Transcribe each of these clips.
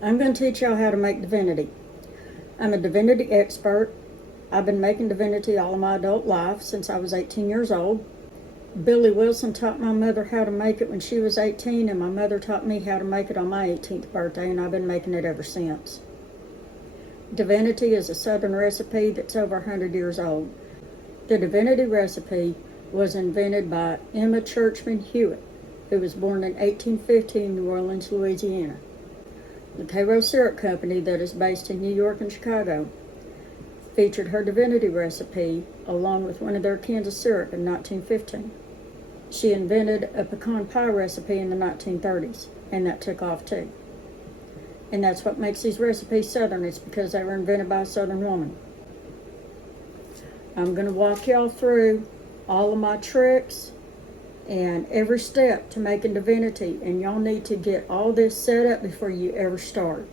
I'm going to teach y'all how to make Divinity. I'm a Divinity expert. I've been making Divinity all of my adult life since I was 18 years old. Billy Wilson taught my mother how to make it when she was 18, and my mother taught me how to make it on my 18th birthday, and I've been making it ever since. Divinity is a Southern recipe that's over 100 years old. The Divinity recipe was invented by Emma Churchman Hewitt, who was born in 1850 in New Orleans, Louisiana. The Cairo Syrup Company, that is based in New York and Chicago, featured her Divinity recipe along with one of their cans of syrup in 1915. She invented a pecan pie recipe in the 1930s, and that took off too. And that's what makes these recipes Southern. It's because they were invented by a Southern woman. I'm going to walk y'all through all of my tricks and every step to making Divinity, and y'all need to get all this set up before you ever start.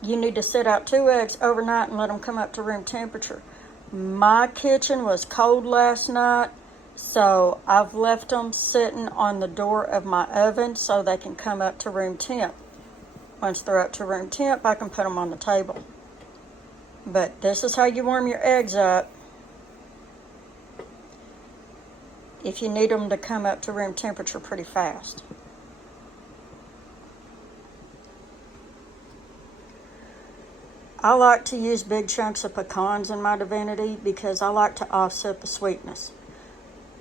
You need to set out 2 eggs overnight and let them come up to room temperature. My kitchen was cold last night, so I've left them sitting on the door of my oven so they can come up to room temp. Once they're up to room temp, I can put them on the table. But this is how you warm your eggs up if you need them to come up to room temperature pretty fast. I like to use big chunks of pecans in my Divinity because I like to offset the sweetness.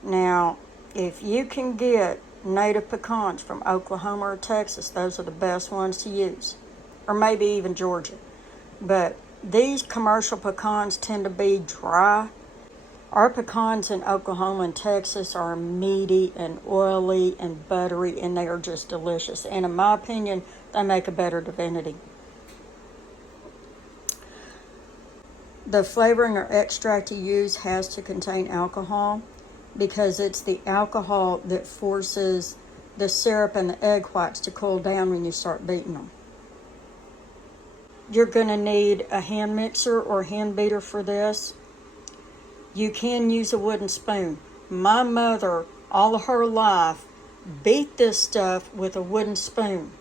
Now, if you can get native pecans from Oklahoma or Texas, those are the best ones to use. Or maybe even Georgia. But these commercial pecans tend to be dry. Our pecans in Oklahoma and Texas are meaty and oily and buttery, and they are just delicious. And in my opinion, they make a better Divinity. The flavoring or extract you use has to contain alcohol because it's the alcohol that forces the syrup and the egg whites to cool down when you start beating them. You're going to need a hand mixer or hand beater for this. You can use a wooden spoon. My mother, all of her life, beat this stuff with a wooden spoon.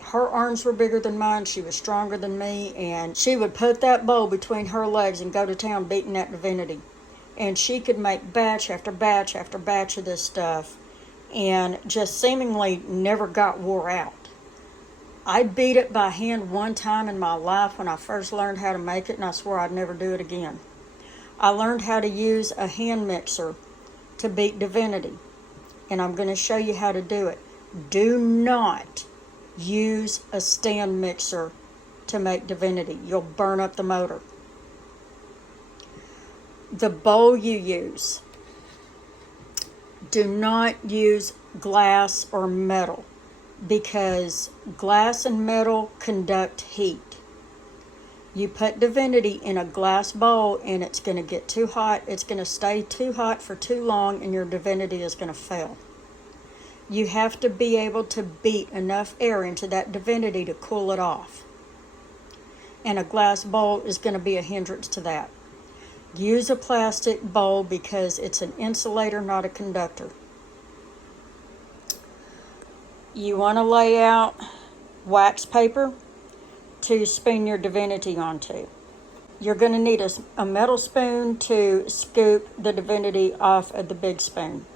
Her arms were bigger than mine, she was stronger than me, and she would put that bowl between her legs and go to town beating that Divinity. And she could make batch after batch after batch of this stuff and just seemingly never got wore out. I beat it by hand one time in my life when I first learned how to make it, and I swore I'd never do it again. I learned how to use a hand mixer to beat Divinity, and I'm going to show you how to do it. Do not use a stand mixer to make Divinity. You'll burn up the motor. The bowl you use, do not use glass or metal because glass and metal conduct heat. You put Divinity in a glass bowl and it's going to get too hot. It's going to stay too hot for too long and your Divinity is going to fail. You have to be able to beat enough air into that Divinity to cool it off. And a glass bowl is going to be a hindrance to that. Use a plastic bowl because it's an insulator, not a conductor. You want to lay out wax paper to spoon your Divinity onto. You're going to need a metal spoon to scoop the Divinity off of the big spoon.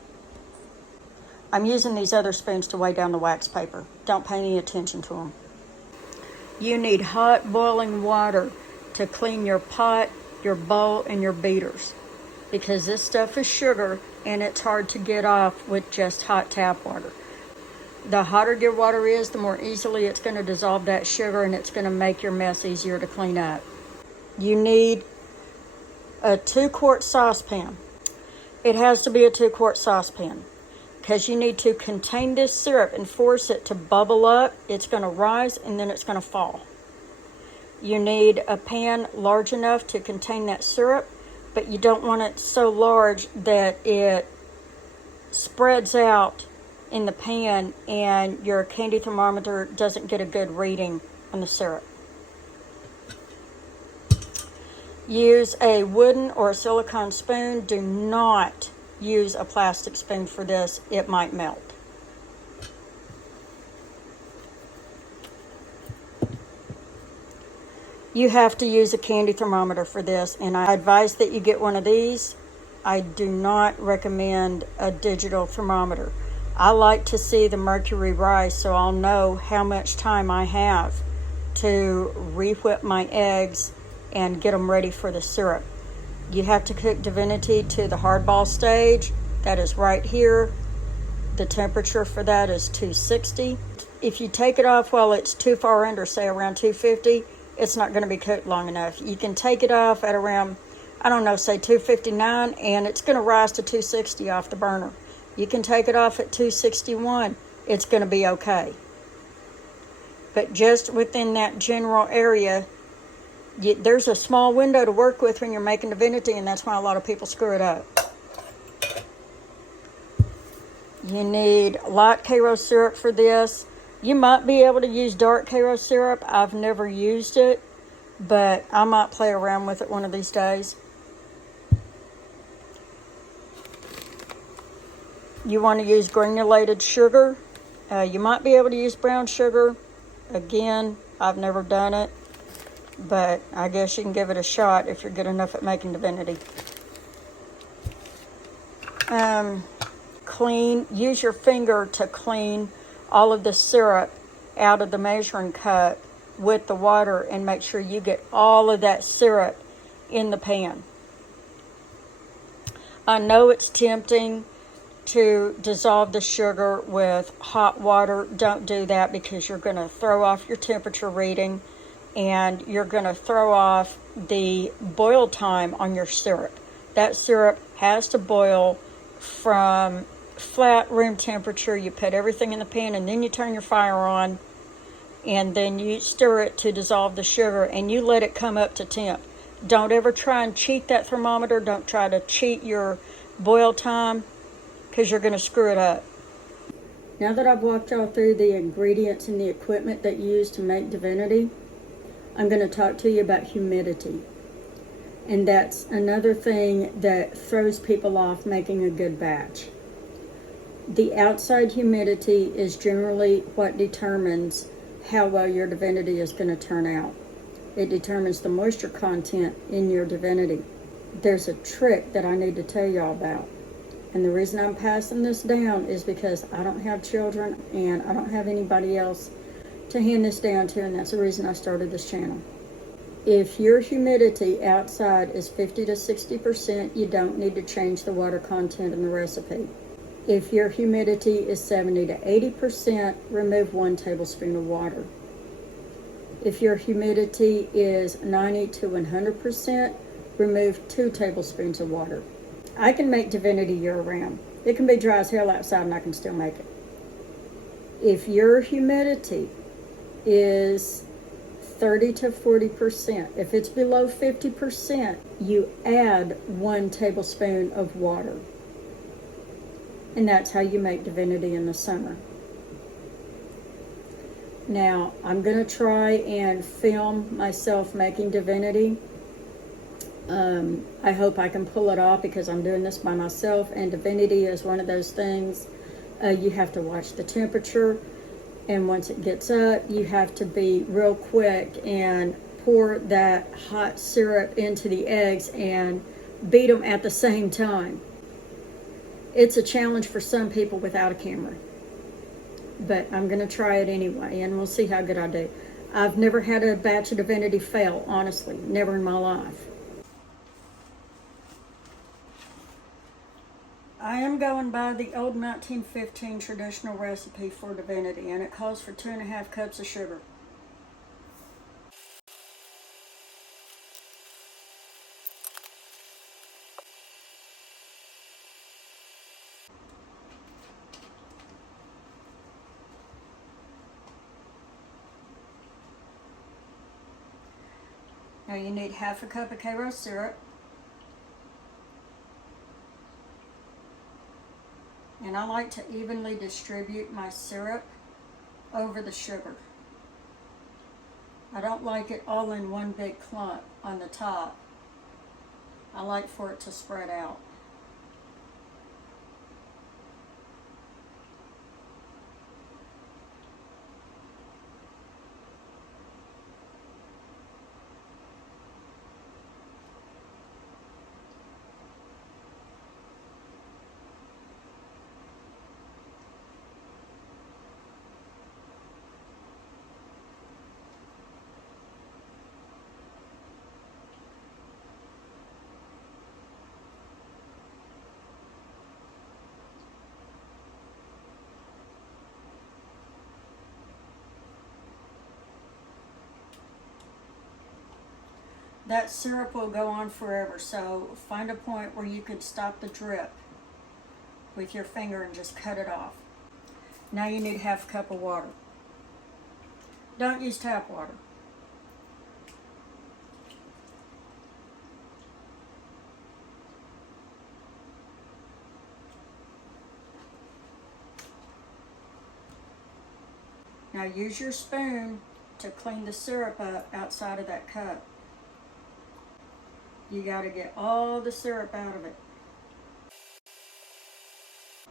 I'm using these other spoons to weigh down the wax paper. Don't pay any attention to them. You need hot boiling water to clean your pot, your bowl, and your beaters because this stuff is sugar and it's hard to get off with just hot tap water. The hotter your water is, the more easily it's going to dissolve that sugar and it's going to make your mess easier to clean up. You need a 2-quart saucepan. It has to be a 2-quart saucepan because you need to contain this syrup and force it to bubble up. It's going to rise and then it's going to fall. You need a pan large enough to contain that syrup, but you don't want it so large that it spreads out in the pan and your candy thermometer doesn't get a good reading on the syrup. Use a wooden or a silicone spoon. Do not use a plastic spoon for this. It might melt. You have to use a candy thermometer for this, and I advise that you get one of these. I do not recommend a digital thermometer. I like to see the mercury rise so I'll know how much time I have to re-whip my eggs and get them ready for the syrup. You have to cook Divinity to the hardball stage. That is right here. The temperature for that is 260. If you take it off while it's too far under, say around 250, it's not going to be cooked long enough. You can take it off at around, I don't know, say 259, and it's going to rise to 260 off the burner. You can take it off at 261. It's going to be okay. But just within that general area, there's a small window to work with when you're making Divinity, and that's why a lot of people screw it up. You need light Karo syrup for this. You might be able to use dark Karo syrup. I've never used it, but I might play around with it one of these days. You want to use granulated sugar. You might be able to use brown sugar. Again, I've never done it, but I guess you can give it a shot if you're good enough at making Divinity. Use your finger to clean all of the syrup out of the measuring cup with the water and make sure you get all of that syrup in the pan. I know it's tempting to dissolve the sugar with hot water. Don't do that because you're going to throw off your temperature reading and you're going to throw off the boil time on your syrup. That syrup has to boil from flat room temperature. You put everything in the pan and then you turn your fire on and then you stir it to dissolve the sugar and you let it come up to temp. Don't ever try and cheat that thermometer. Don't try to cheat your boil time because you're going to screw it up. Now that I've walked y'all through the ingredients and the equipment that you use to make Divinity, I'm going to talk to you about humidity. And that's another thing that throws people off making a good batch. The outside humidity is generally what determines how well your Divinity is going to turn out. It determines the moisture content in your Divinity. There's a trick that I need to tell y'all about. And the reason I'm passing this down is because I don't have children and I don't have anybody else to hand this down to, and that's the reason I started this channel. If your humidity outside is 50 to 60%, you don't need to change the water content in the recipe. If your humidity is 70 to 80%, remove 1 tablespoon of water. If your humidity is 90 to 100%, remove 2 tablespoons of water. I can make Divinity year-round. It can be dry as hell outside and I can still make it. If your humidity is 30 to 40%, if it's below 50%, you add 1 tablespoon of water. And that's how you make Divinity in the summer. Now, I'm going to try and film myself making Divinity. I hope I can pull it off because I'm doing this by myself, and Divinity is one of those things you have to watch the temperature, and once it gets up, you have to be real quick and pour that hot syrup into the eggs and beat them at the same time. It's a challenge for some people without a camera, but I'm going to try it anyway, and we'll see how good I do. I've never had a batch of Divinity fail, honestly, never in my life. I am going by the old 1915 traditional recipe for Divinity, and it calls for 2.5 cups of sugar. Now you need 1/2 cup of Karo syrup. And I like to evenly distribute my syrup over the sugar. I don't like it all in one big clump on the top. I like for it to spread out. that syrup will go on forever. So find a point where you could stop the drip with your finger and just cut it off. Now you need half a cup of water. Don't use tap water. Now use your spoon to clean the syrup up outside of that cup. You got to get all the syrup out of it.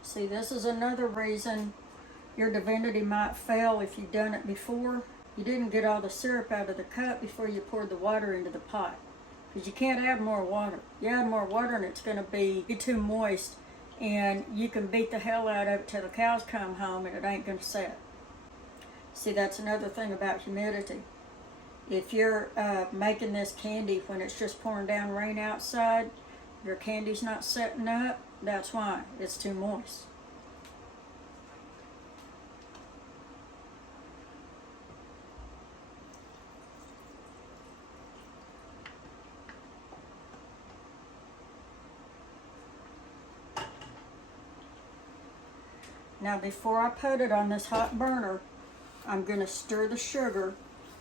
See, this is another reason your Divinity might fail if you've done it before. You didn't get all the syrup out of the cup before you poured the water into the pot. Because you can't add more water. You add more water and it's going to be too moist. And you can beat the hell out of it till the cows come home and it ain't going to set. See, that's another thing about humidity. If you're making this candy when it's just pouring down rain outside, your candy's not setting up, that's why. It's too moist. Now before I put it on this hot burner, I'm going to stir the sugar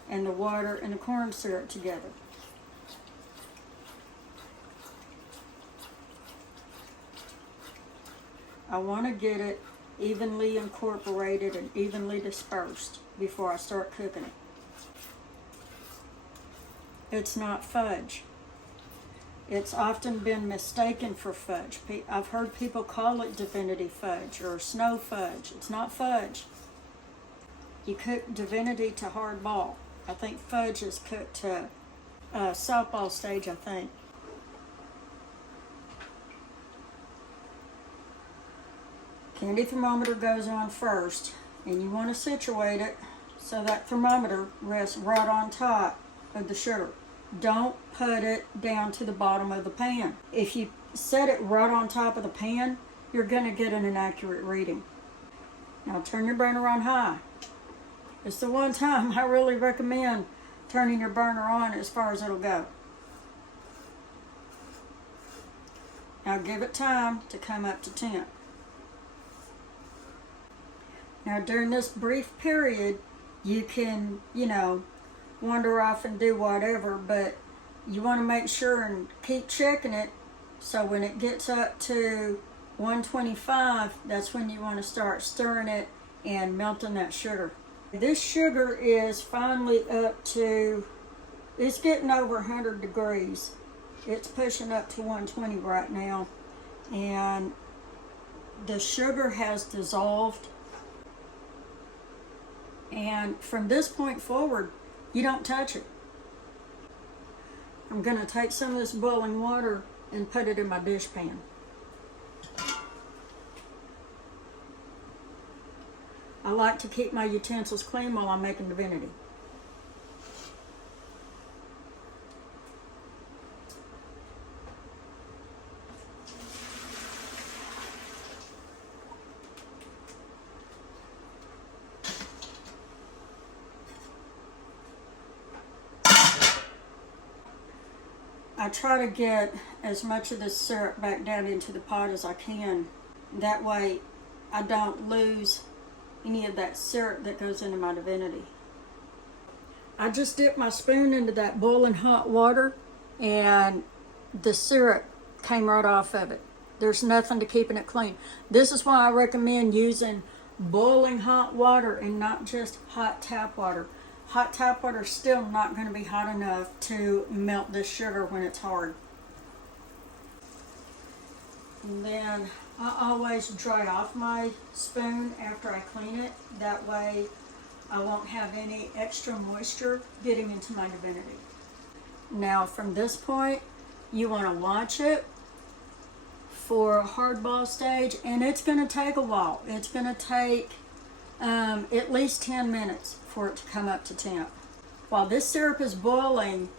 and the water and the corn syrup together. I want to get it evenly incorporated and evenly dispersed before I start cooking it. It's not fudge. It's often been mistaken for fudge. I've heard people call it Divinity fudge or snow fudge. It's not fudge. You cook Divinity to hard ball. I think fudge is cooked to softball stage, I think. Candy thermometer goes on first, and you want to situate it so that thermometer rests right on top of the sugar. Don't put it down to the bottom of the pan. If you set it right on top of the pan, you're going to get an inaccurate reading. Now turn your burner on high. It's the one time I really recommend turning your burner on as far as it'll go. Now give it time to come up to temp. Now during this brief period, you can, wander off and do whatever, but you want to make sure and keep checking it, so when it gets up to 125, that's when you want to start stirring it and melting that sugar. This sugar is finally up to, it's getting over 100 degrees. It's pushing up to 120 right now, and the sugar has dissolved. And from this point forward, you don't touch it. I'm going to take some of this boiling water and put it in my dish pan. I like to keep my utensils clean while I'm making Divinity. I try to get as much of this syrup back down into the pot as I can. That way I don't lose any of that syrup that goes into my Divinity. I just dipped my spoon into that boiling hot water and the syrup came right off of it. There's nothing to keeping it clean. This is why I recommend using boiling hot water and not just hot tap water. Hot tap water is still not going to be hot enough to melt this sugar when it's hard. And then I always dry off my spoon after I clean it. That way I won't have any extra moisture getting into my Divinity. Now from this point, you want to watch it for a hardball stage, and it's going to take a while. It's going to take at least 10 minutes for it to come up to temp. While this syrup is boiling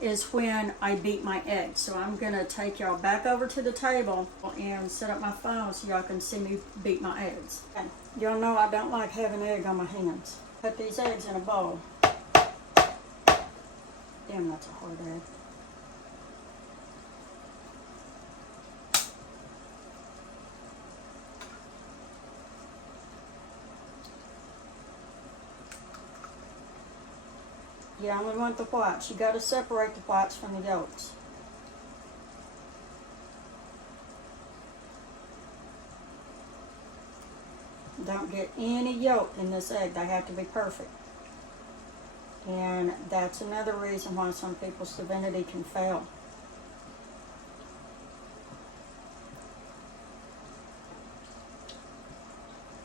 is when I beat my eggs. So I'm going to take y'all back over to the table and set up my phone so y'all can see me beat my eggs. Okay. Y'all know I don't like having egg on my hands. Put these eggs in a bowl. Damn, that's a hard egg. You only want the whites. You got to separate the whites from the yolks. Don't get any yolk in this egg. They have to be perfect. And that's another reason why some people's divinity can fail.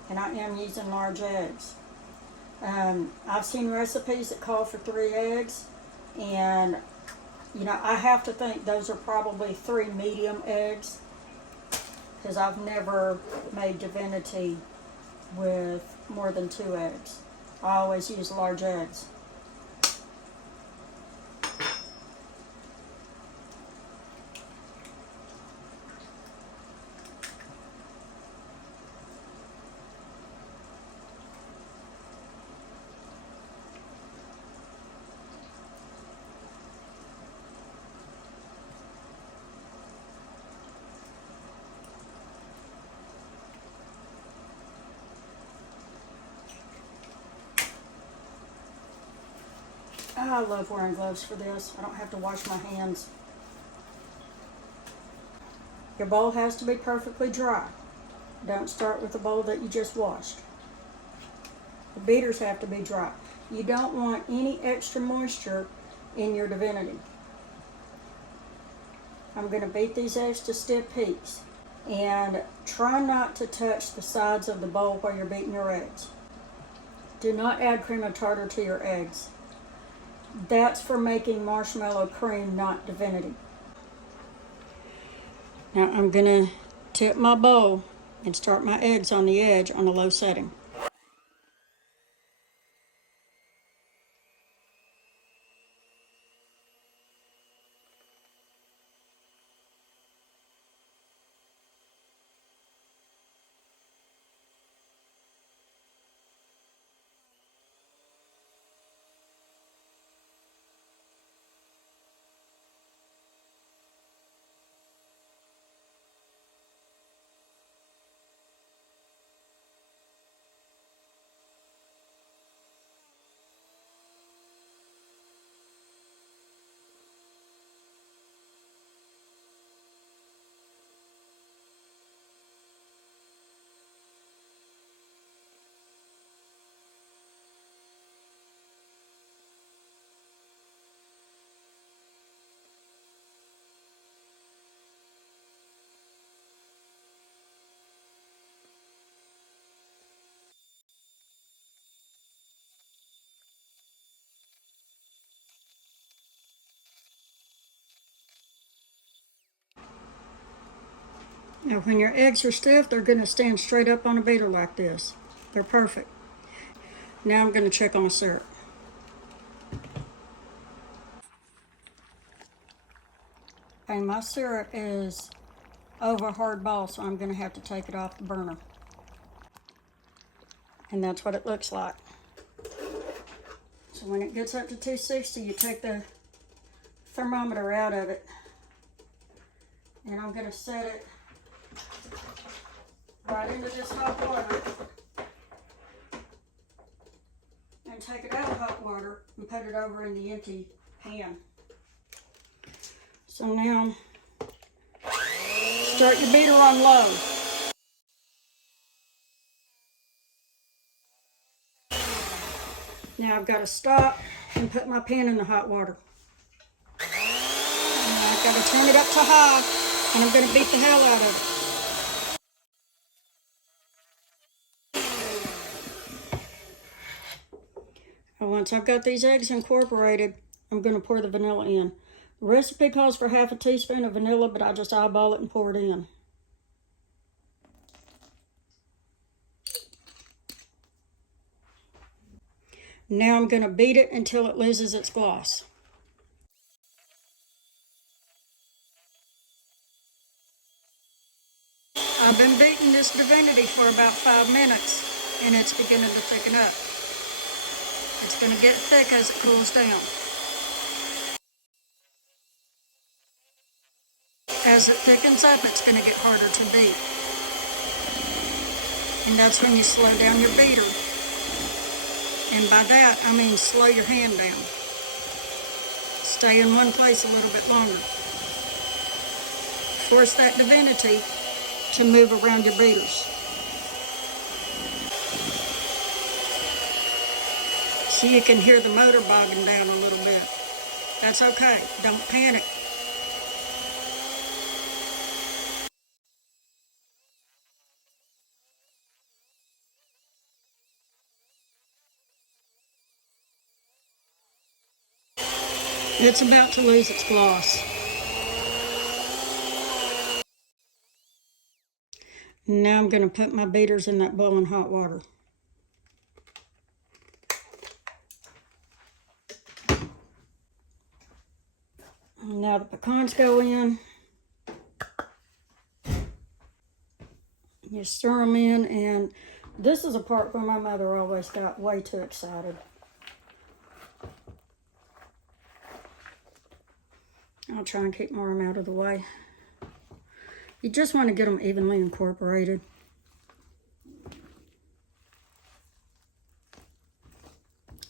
And I am using large eggs. I've seen recipes that call for 3 eggs, and I have to think those are probably 3 medium eggs, because I've never made divinity with more than 2 eggs. I always use large eggs. I love wearing gloves for this. I don't have to wash my hands. Your bowl has to be perfectly dry. Don't start with the bowl that you just washed. The beaters have to be dry. You don't want any extra moisture in your divinity. I'm going to beat these eggs to stiff peaks. And try not to touch the sides of the bowl while you're beating your eggs. Do not add cream of tartar to your eggs. That's for making marshmallow cream, not divinity. Now I'm going to tip my bowl and start my eggs on the edge on a low setting. Now when your eggs are stiff, they're going to stand straight up on a beater like this. They're perfect. Now I'm going to check on the syrup. And my syrup is over a hard ball, so I'm going to have to take it off the burner. And that's what it looks like. So when it gets up to 260, you take the thermometer out of it. And I'm going to set it right into this hot water and take it out of hot water and put it over in the empty pan. So now, start your beater on low. Now I've got to stop and put my pan in the hot water. And I've got to turn it up to high, and I'm going to beat the hell out of it. And once I've got these eggs incorporated, I'm going to pour the vanilla in. The recipe calls for half a teaspoon of vanilla, but I just eyeball it and pour it in. Now I'm going to beat it until it loses its gloss. I've been beating this divinity for about 5 minutes, and it's beginning to thicken up. It's going to get thick as it cools down. As it thickens up, it's going to get harder to beat. And that's when you slow down your beater. And by that, I mean slow your hand down. Stay in one place a little bit longer. Force that divinity to move around your beaters. So you can hear the motor bogging down a little bit. That's okay. Don't panic. It's about to lose its gloss. Now I'm going to put my beaters in that boiling hot water. Now the pecans go in. You stir them in, and this is a part where my mother always got way too excited. I'll try and keep more of them out of the way. You just want to get them evenly incorporated.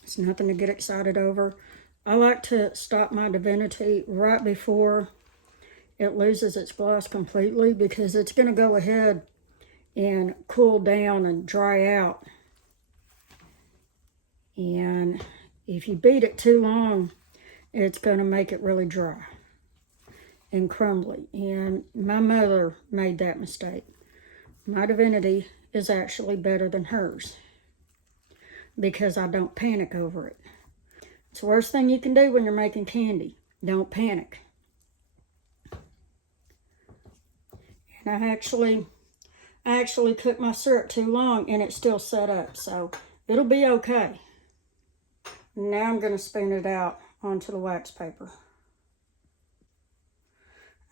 It's nothing to get excited over. I like to stop my divinity right before it loses its gloss completely, because it's going to go ahead and cool down and dry out. And if you beat it too long, it's going to make it really dry and crumbly. And my mother made that mistake. My divinity is actually better than hers because I don't panic over it. It's the worst thing you can do when you're making candy. Don't panic. And I actually cooked my syrup too long and it's still set up, so it'll be okay. Now I'm going to spoon it out onto the wax paper.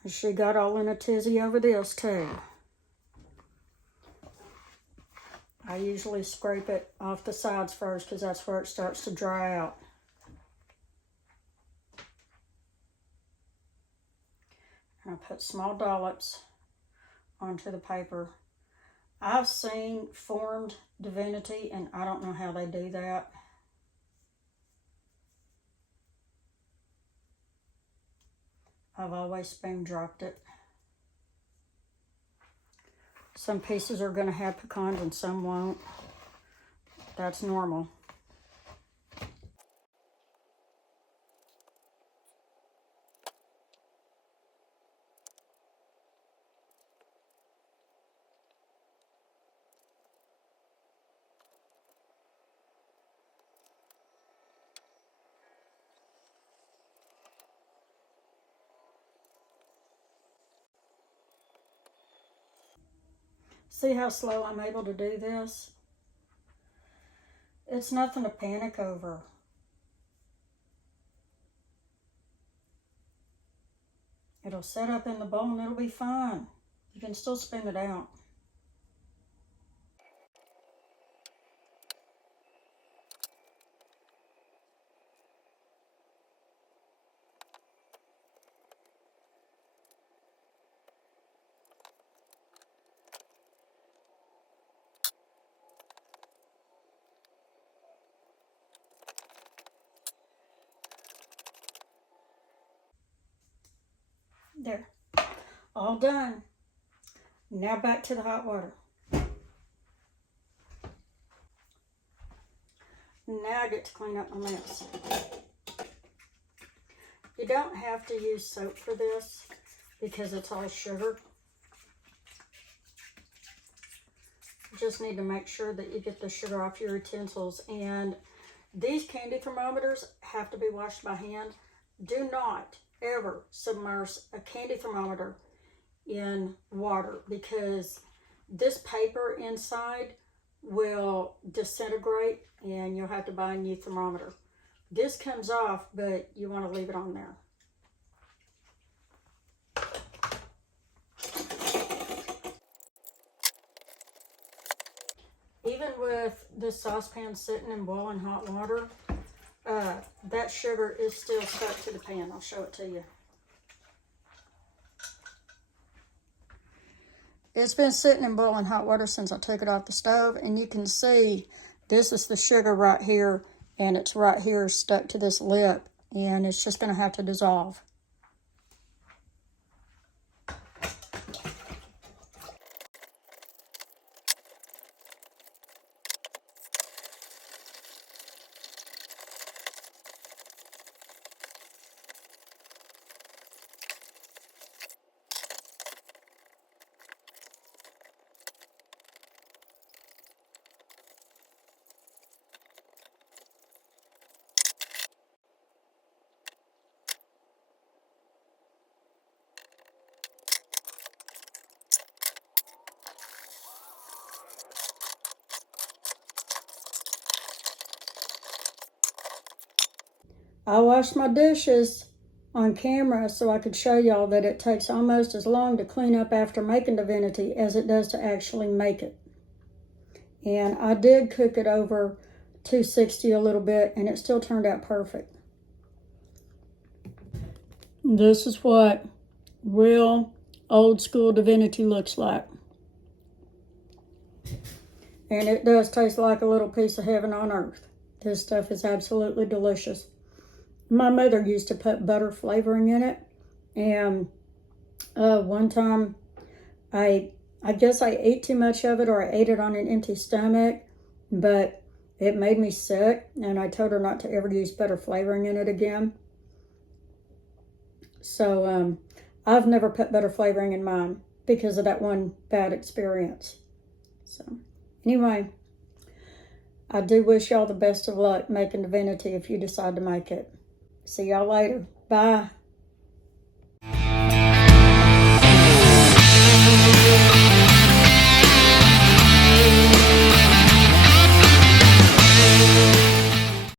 She got all in a tizzy over this too. I usually scrape it off the sides first because that's where it starts to dry out. And I put small dollops onto the paper. I've seen formed divinity and I don't know how they do that. I've always spoon dropped it. Some pieces are going to have pecans and some won't. That's normal. See how slow I'm able to do this? It's nothing to panic over. It'll set up in the bowl and it'll be fine. You can still spin it out. There, all done. Now back to the hot water. Now I get to clean up my mess. You don't have to use soap for this because it's all sugar. You just need to make sure that you get the sugar off your utensils. And these candy thermometers have to be washed by hand. Do not ever submerge a candy thermometer in water because this paper inside will disintegrate and you'll have to buy a new thermometer. This comes off, but you want to leave it on there. Even with this saucepan sitting in boiling hot water, that sugar is still stuck to the pan. I'll show it to you. It's been sitting in boiling hot water since I took it off the stove, and you can see this is the sugar right here, and it's right here stuck to this lip, and it's just going to have to dissolve. I washed my dishes on camera so I could show y'all that it takes almost as long to clean up after making Divinity as it does to actually make it. And I did cook it over 260 a little bit, and it still turned out perfect. This is what real old school Divinity looks like. And it does taste like a little piece of heaven on earth. This stuff is absolutely delicious. My mother used to put butter flavoring in it, and one time I guess I ate too much of it, or I ate it on an empty stomach, but it made me sick, and I told her not to ever use butter flavoring in it again. So I've never put butter flavoring in mine because of that one bad experience. So anyway, I do wish y'all the best of luck making Divinity if you decide to make it. See y'all later. Bye.